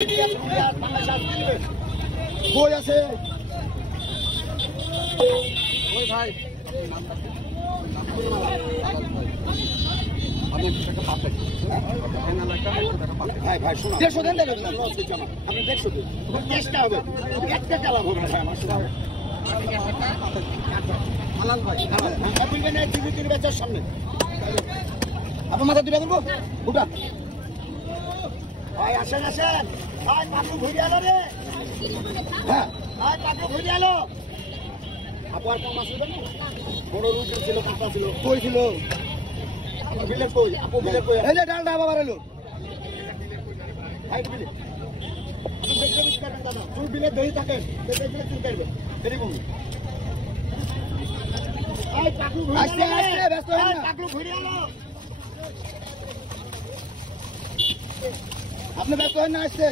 কই আছে ওই ভাই ভাই শোনো 150 দেন দেন লস দিচ্ছি আমার আপনি 150 দিন চেষ্টা হবে একটা চালাব হবে না ভাই আমার শোনো হালাল ভাই আপনি কেন টিভি কিনে বেচার সামনে আপনার মাথা দুটা করবো উঠা ভাই আসেন আসেন ভাই পাকু ঘুরে আলো রে হ্যাঁ ভাই পাকু ঘুরে আলো আপু আর কম আসবে না বড় রুট ছিল কাঁচা ছিল কই ছিল বিলের কই আপু বিলের কই এই যে ডালটা বাবা এলো ভাই বিলে আপনি দেখে বিশ করবেন দাদা তুই বিলে দই থাকে দেখে বিলে চুল করবে দেরি করুন ভাই পাকু ঘুরে আসছে আসছে ব্যস্ত হন না পাকু ঘুরে আলো আপনি ব্যস্ত হন না আসছে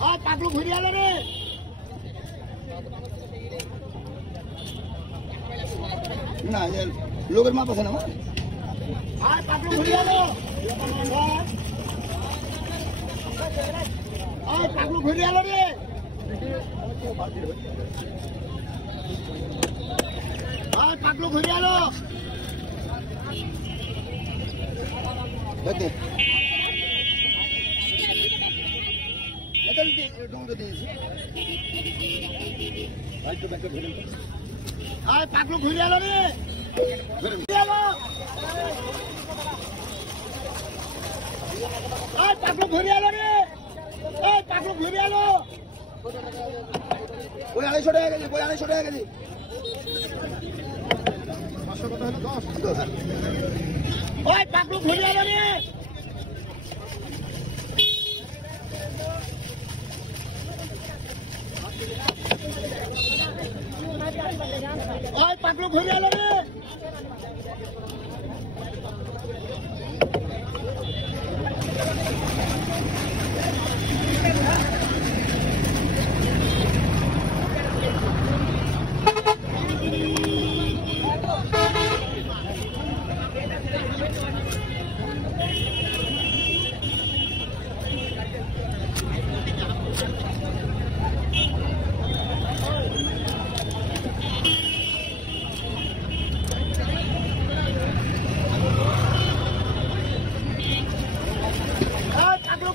ভাই পাকু ঘুরে আলো রে না লোকের মাপ আছে না ভাই পাকু ঘুরে আলো ভাই পাকু ঘুরে আলো রে ভাই পাকু ঘুরে আলো দেখে এটা ডোঙ্গো দিয়েছি ভাই তো ব্যাকে ঘুরে আয় পাকলু ঘুরে আলো রে ঘুরে আলো আয় পাকলু ঘুরে আলো রে এই পাকলু ঘুরে আলো ওই 250 টাকা গেলি ওই 250 টাকা গেলি 500 কত হলো 10 ওই পাকলু ঘুরে আলো রে ওই পাকলু ঘুরে আলো রে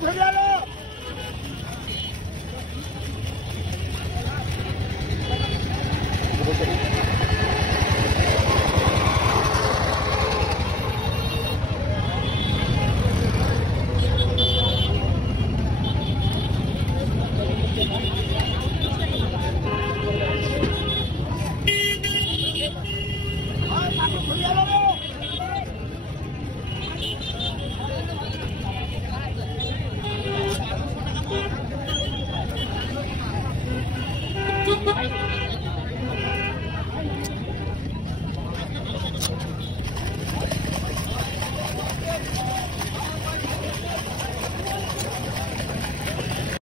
ঘুরে আলো ঘুরে আলো